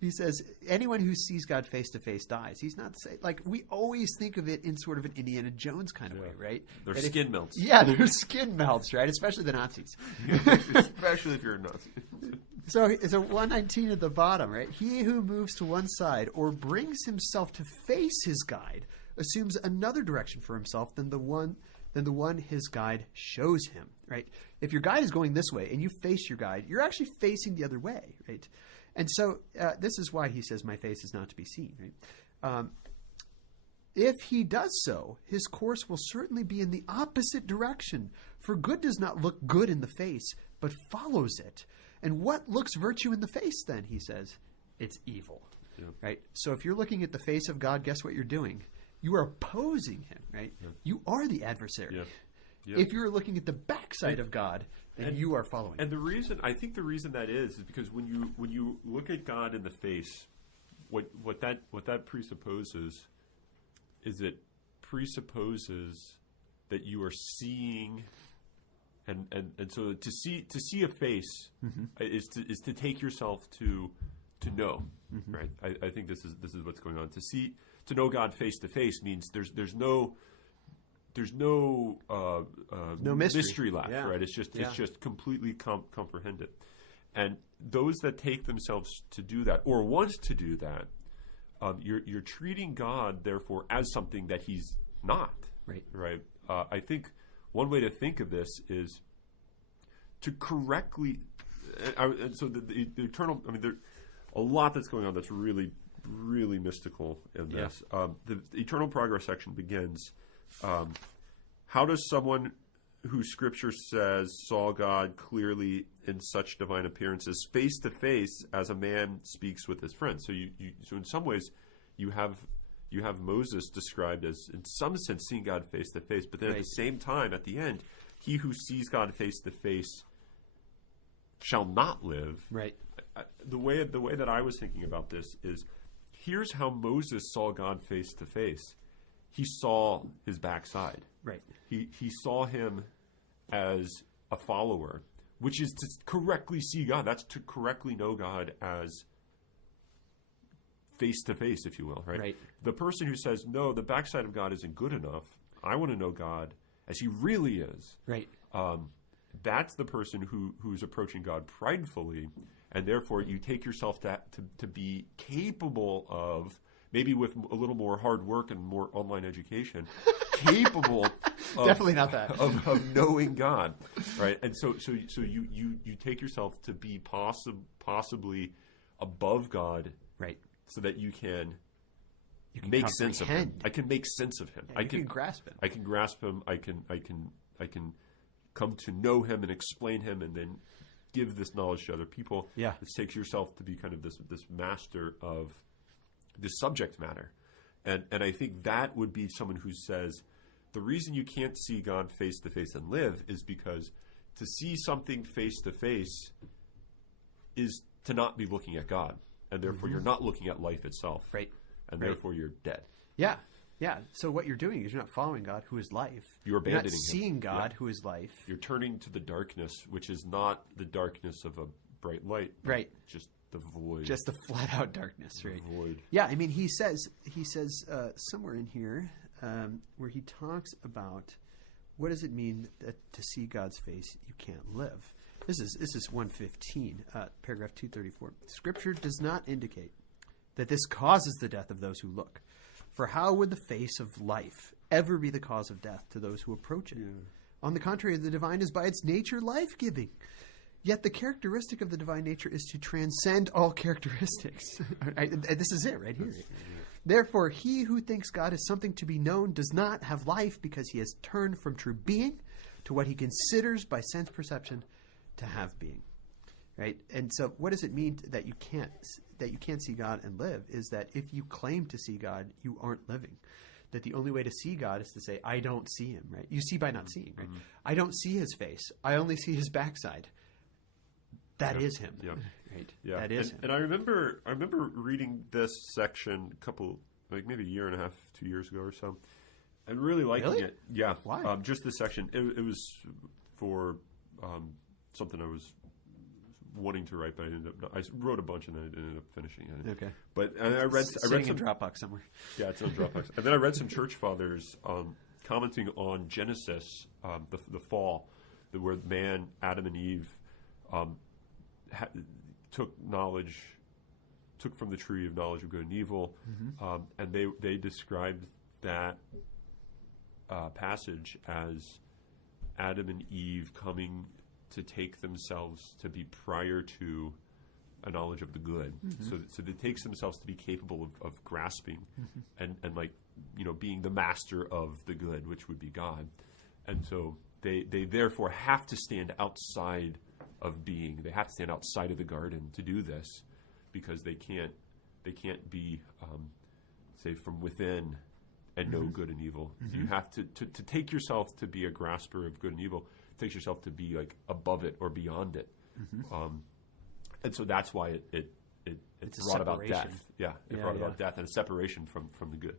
He says, anyone who sees God face to face dies. He's not saying, like, we always think of it in sort of an Indiana Jones kind of way, right? Their skin melts. Yeah, their skin melts, right? Especially the Nazis. Especially if you're a Nazi. So 119 at the bottom, right? He who moves to one side or brings himself to face his guide assumes another direction for himself than the one his guide shows him, right? If your guide is going this way and you face your guide, you're actually facing the other way, right? And so this is why he says, my face is not to be seen, right? If he does so, his course will certainly be in the opposite direction, for good does not look good in the face, but follows it. And what looks virtue in the face then, he says? It's evil, right? So if you're looking at the face of God, guess what you're doing? You are opposing him, right? Yeah. You are the adversary. Yeah. Yeah. If you're looking at the backside of God, then you are following. And the reason that is because when you look at God in the face, what that presupposes is it presupposes that you are seeing, and so to see a face is to take yourself to know, right? I think this is what's going on. To know God face to face means there's no mystery left, right? It's just completely comprehended. And those that take themselves to do that or want to do that, you're treating God therefore as something that He's not, right? I think one way to think of this is to correctly. And so the eternal. I mean, there's a lot that's going on that's really, really mystical in this. The eternal progress section begins. How does someone who Scripture says saw God clearly in such divine appearances face to face as a man speaks with his friend? So so in some ways you have Moses described as in some sense seeing God face to face, but then at the same time at the end, he who sees God face to face shall not live. Right. The way that I was thinking about this is, here's how Moses saw God face to face. He saw his backside. Right. He saw him as a follower, which is to correctly see God. That's to correctly know God as face to face, if you will, right? The person who says, no, the backside of God isn't good enough. I want to know God as He really is. Right. That's the person who's approaching God pridefully, and therefore you take yourself to be capable of, maybe with a little more hard work and more online education, capable of, definitely not that of knowing God, right? And so you take yourself to be possibly above God, right? So that you can make sense of Him. I can make sense of Him. Yeah, I can grasp Him. I can grasp Him. I can come to know Him and explain Him, and then give this knowledge to other people. Yeah, it takes yourself to be kind of this master of this subject matter, and I think that would be someone who says the reason you can't see God face to face and live is because to see something face to face is to not be looking at God, and therefore you're not looking at life itself, right? And therefore you're dead. Yeah. Yeah, so what you're doing is you're not following God, who is life. You're abandoning Him. You're not seeing God, who is life. You're turning to the darkness, which is not the darkness of a bright light. Right. Just the void. Just the flat-out darkness, right? The void. Yeah, I mean, he says somewhere in here where he talks about what does it mean to see God's face you can't live. This is 115, paragraph 234. Scripture does not indicate that this causes the death of those who look. For how would the face of life ever be the cause of death to those who approach it? Yeah. On the contrary, the divine is by its nature life-giving. Yet the characteristic of the divine nature is to transcend all characteristics. This is it right here. Therefore, he who thinks God is something to be known does not have life because he has turned from true being to what he considers by sense perception to have being. Right? And so what does it mean that you can't see God and live? Is that if you claim to see God, you aren't living. that the only way to see God is to say, I don't see him, right? You see by not seeing, right? I don't see his face. I only see his backside. That is him. Yeah. Right? Yeah. That is him. And I remember reading this section maybe a year and a half, 2 years ago or so, and really liking it. Yeah. Why? Just this section. It was for something I was wanting to write, but I wrote a bunch and I ended up finishing it. Okay. But I read some in Dropbox somewhere. Yeah, it's on Dropbox. And then I read some church fathers commenting on Genesis, the fall, where man, Adam and Eve, took from the tree of knowledge of good and evil, and they described that passage as Adam and Eve coming to take themselves to be prior to a knowledge of the good. So they takes themselves to be capable of grasping and being the master of the good, which would be God. And so they therefore have to stand outside of being. They have to stand outside of the garden to do this, because they can't be say from within and know good and evil. You have to take yourself to be a grasper of good and evil. Takes yourself to be like above it or beyond it, and so that's why it brought about death. Yeah, it brought about death and a separation from the good.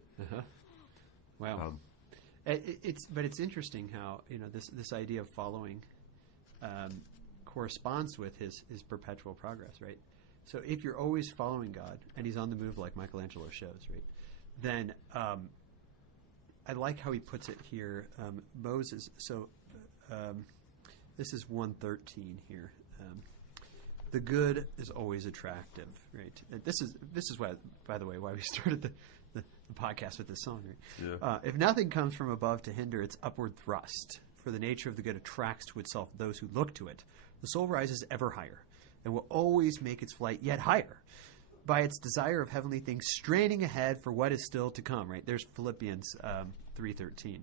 Wow. But it's interesting how this idea of following corresponds with his perpetual progress, right? So if you're always following God and he's on the move like Michelangelo shows, right, then I like how he puts it here. Moses. So. This is 113 here. The good is always attractive, right? This is why, by the way, why we started the podcast with this song, right? Yeah. If nothing comes from above to hinder its upward thrust, for the nature of the good attracts to itself those who look to it, the soul rises ever higher and will always make its flight yet higher by its desire of heavenly things, straining ahead for what is still to come, right? There's Philippians 3:13.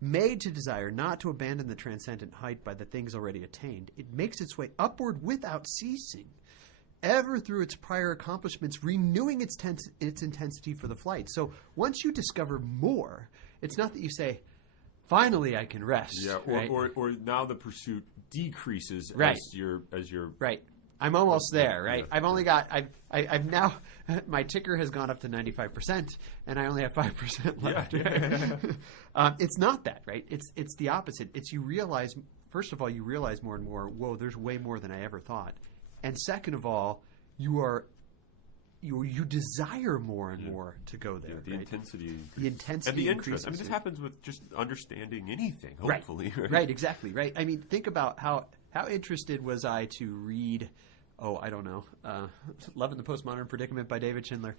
Made to desire not to abandon the transcendent height by the things already attained, it makes its way upward without ceasing, ever through its prior accomplishments, renewing its intensity for the flight. So once you discover more, it's not that you say, finally I can rest. Yeah, right? or now the pursuit decreases as you're right. I'm almost there, right? Yeah. I've only got I've now my ticker has gone up to 95%, and I only have 5% left. Yeah. It's not that, right? It's the opposite. It's you realize, first of all, you realize more and more. Whoa, there's way more than I ever thought. And second of all, you desire more and more to go there. The intensity, and the interest. I mean, this happens with just understanding anything. Hopefully, right, exactly, right. I mean, think about how interested was I to read. I don't know, Love and the Postmodern Predicament by David Schindler,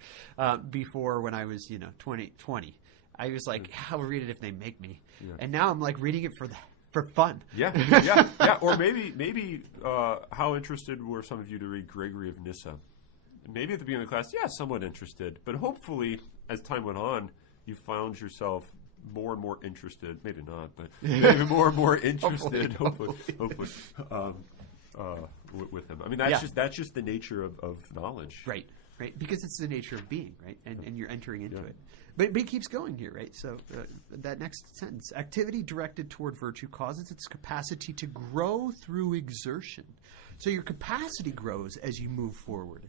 before when I was, 20. I was like, I'll read it if they make me. Yeah. And now I'm like reading it for fun. Yeah. Or maybe how interested were some of you to read Gregory of Nyssa? Maybe at the beginning of the class, somewhat interested. But hopefully, as time went on, you found yourself more and more interested. Maybe not, but maybe more and more interested. Hopefully. With him. I mean, that's just the nature of knowledge. Right. Because it's the nature of being, right? And you're entering into it. But he keeps going here, right? So that next sentence, activity directed toward virtue causes its capacity to grow through exertion. So your capacity grows as you move forward.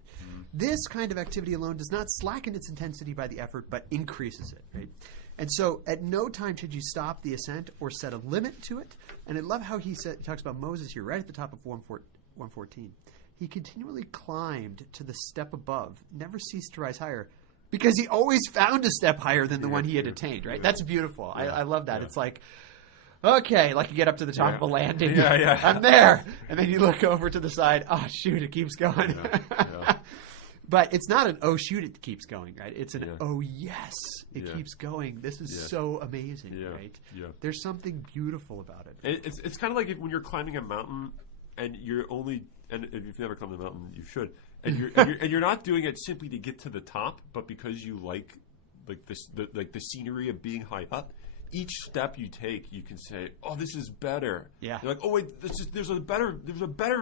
This kind of activity alone does not slacken its intensity by the effort, but increases it, right? And so at no time should you stop the ascent or set a limit to it. And I love how he talks about Moses here right at the top of 114. He continually climbed to the step above, never ceased to rise higher, because he always found a step higher than the one he had attained, right? That's beautiful. Yeah. I love that. Yeah. It's like, okay, like you get up to the top of a landing. I'm there. And then you look over to the side. Oh, shoot, it keeps going. But it's not an, oh, shoot, it keeps going, right? It's an, oh, yes, it keeps going. This is so amazing, right? Yeah. There's something beautiful about it. It's kind of like when you're climbing a mountain and you're only, and if you've never climbed a mountain, you should, and you're not doing it simply to get to the top, but because you like the scenery of being high up. Each step you take, you can say, "Oh, this is better." Yeah. You're like, "Oh, wait, there's a better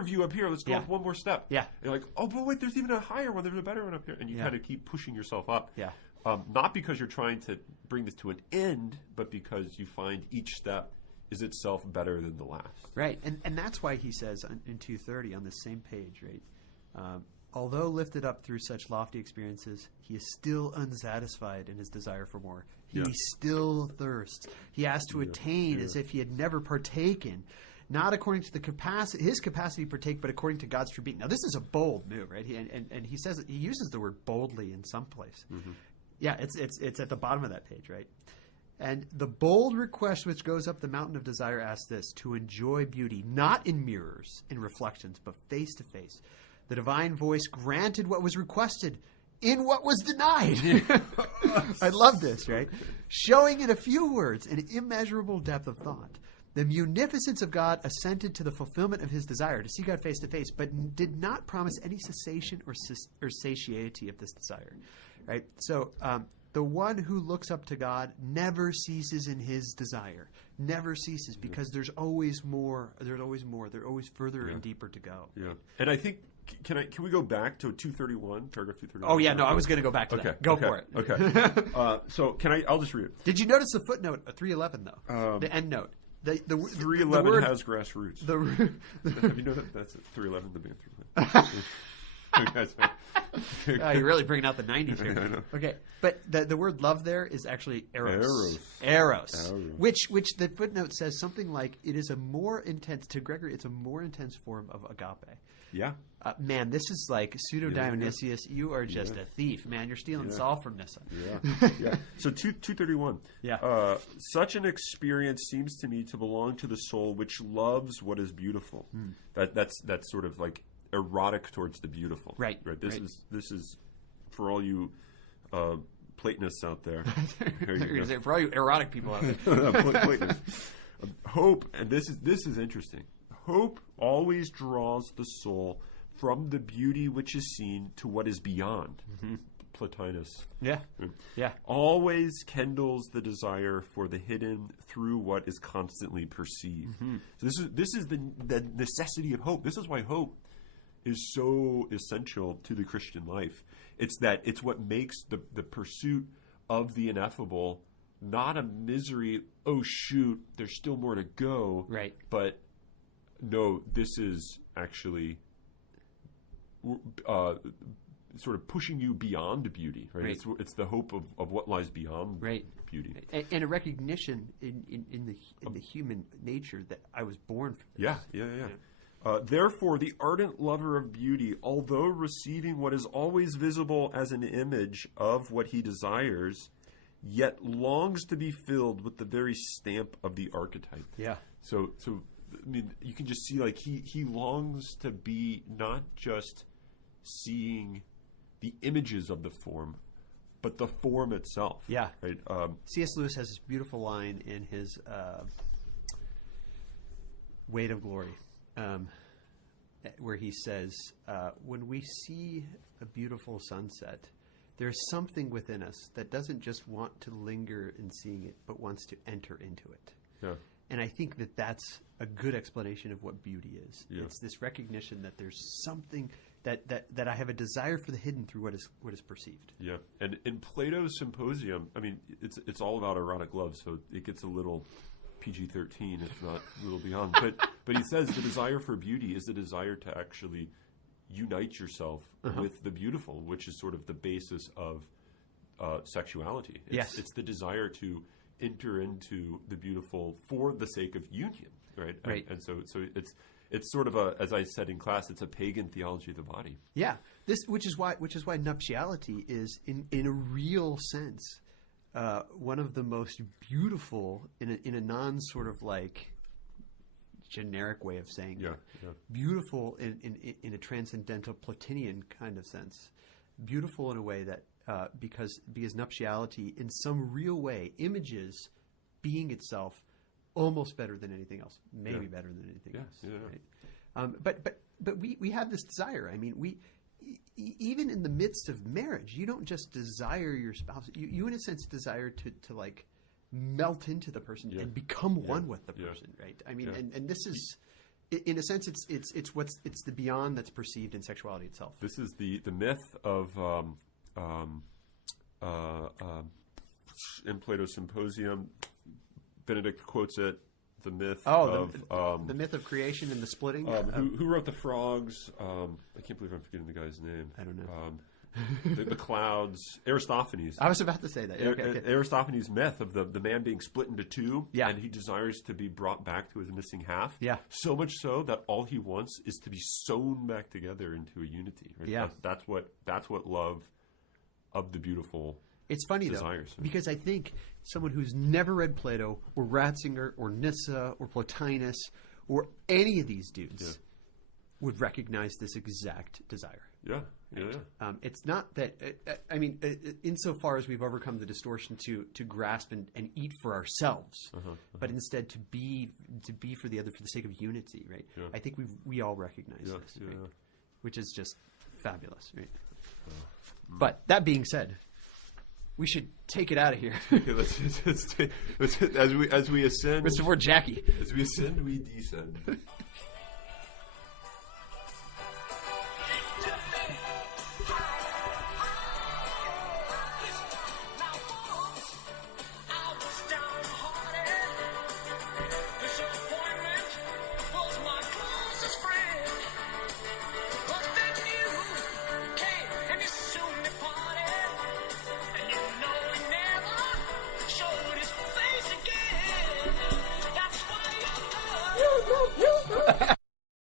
view up here. Let's go up one more step." Yeah. And you're like, "Oh, but wait, there's even a higher one. There's a better one up here." And you kind of keep pushing yourself up. Yeah. not because you're trying to bring this to an end, but because you find each step is itself better than the last. Right, and that's why he says in 230 on the same page, right? Although lifted up through such lofty experiences, he is still unsatisfied in his desire for more. He still thirsts. He has to attain as if he had never partaken, not according to his capacity to partake, but according to God's true being. Now, this is a bold move, right? And he says he uses the word boldly in some place. Mm-hmm. Yeah, it's at the bottom of that page, right? And the bold request which goes up the mountain of desire asks this: to enjoy beauty, not in mirrors and reflections, but face to face. The divine voice granted what was requested in what was denied. I love this, right? Showing in a few words an immeasurable depth of thought. The munificence of God assented to the fulfillment of his desire to see God face to face, but did not promise any cessation or satiety of this desire, right? So the one who looks up to God never ceases in his desire, never ceases, because there's always more. There's always further and deeper to go. Yeah, and I think. Can we go back to 231, paragraph 231? Oh yeah, no, I was going to go back to that. Go for it. Okay. So I'll just read it. Did you notice the footnote 311 though? The end note. The 311 has grassroots. Have you know that's 311? The band 311. You're really bringing out the 90s here. I know. Okay, but the word love there is actually eros. Which the footnote says something like it is a more intense, to Gregory, it's a more intense form of agape. Yeah. Man, this is like pseudo-Dionysius. You are just a thief, man. You're stealing Saul from Nyssa. Yeah. So 231. Yeah. Such an experience seems to me to belong to the soul which loves what is beautiful. That's sort of like erotic towards the beautiful. Right. This is for all you Platonists out there. For all you erotic people out there. Platonists. Hope, and this is interesting. Hope always draws the soul from the beauty which is seen to what is beyond. Mm-hmm. Plotinus. Yeah. Always kindles the desire for the hidden through what is constantly perceived. Mm-hmm. So this is the necessity of hope. This is why hope is so essential to the Christian life. It's what makes the pursuit of the ineffable not a misery. Oh shoot, there's still more to go. Right. But no, this is actually sort of pushing you beyond beauty, right? It's the hope of what lies beyond beauty, and a recognition in the human nature that I was born for this. Yeah. Therefore, the ardent lover of beauty, although receiving what is always visible as an image of what he desires, yet longs to be filled with the very stamp of the archetype. Yeah. So I mean, you can just see like he longs to be not just seeing the images of the form, but the form itself. Yeah. Right. C.S. Lewis has this beautiful line in his Weight of Glory, where he says, "When we see a beautiful sunset, there's something within us that doesn't just want to linger in seeing it, but wants to enter into it." Yeah. And I think that's a good explanation of what beauty is. Yeah. It's this recognition that there's something that I have a desire for the hidden through what is perceived. Yeah. And in Plato's Symposium, I mean, it's all about erotic love, so it gets a little PG-13, if not a little beyond. But he says the desire for beauty is the desire to actually unite yourself with the beautiful, which is sort of the basis of sexuality. It's the desire to enter into the beautiful for the sake of union, right? Right. And so it's sort of as I said in class, it's a pagan theology of the body. Yeah. Which is why nuptiality is in a real sense one of the most beautiful in a non sort of like generic way of saying beautiful in a transcendental Platonian kind of sense, beautiful in a way that because nuptiality in some real way images being itself almost better than anything else, maybe better than anything else. Right? But we have this desire. I mean, even in the midst of marriage, you don't just desire your spouse. You in a sense desire to like melt into the person and become one with the person, right? I mean, and this is, in a sense, it's the beyond that's perceived in sexuality itself. This is the myth of in Plato's Symposium. Benedict quotes it. The myth the myth of creation and the splitting. Who wrote the frogs? I can't believe I'm forgetting the guy's name. I don't know. The clouds. Aristophanes. I was about to say that. Okay. Aristophanes' myth of the man being split into two, Yeah. and he desires to be brought back to his missing half. Yeah. So much so that all he wants is to be sewn back together into a unity. Right? Yeah. That's what love of the beautiful. It's funny, desires. though, because I think someone who's never read Plato or Ratzinger or Nyssa or Plotinus or any of these dudes would recognize this exact desire. Yeah. It's not that insofar as we've overcome the distortion to grasp and eat for ourselves, but instead to be for the other for the sake of unity, right? Yeah. I think we all recognize this, right? Yeah. Which is just fabulous, right? But that being said, we should take it out of here. Okay, let's as we ascend. Mr. Ford Jackie. As we ascend, we descend.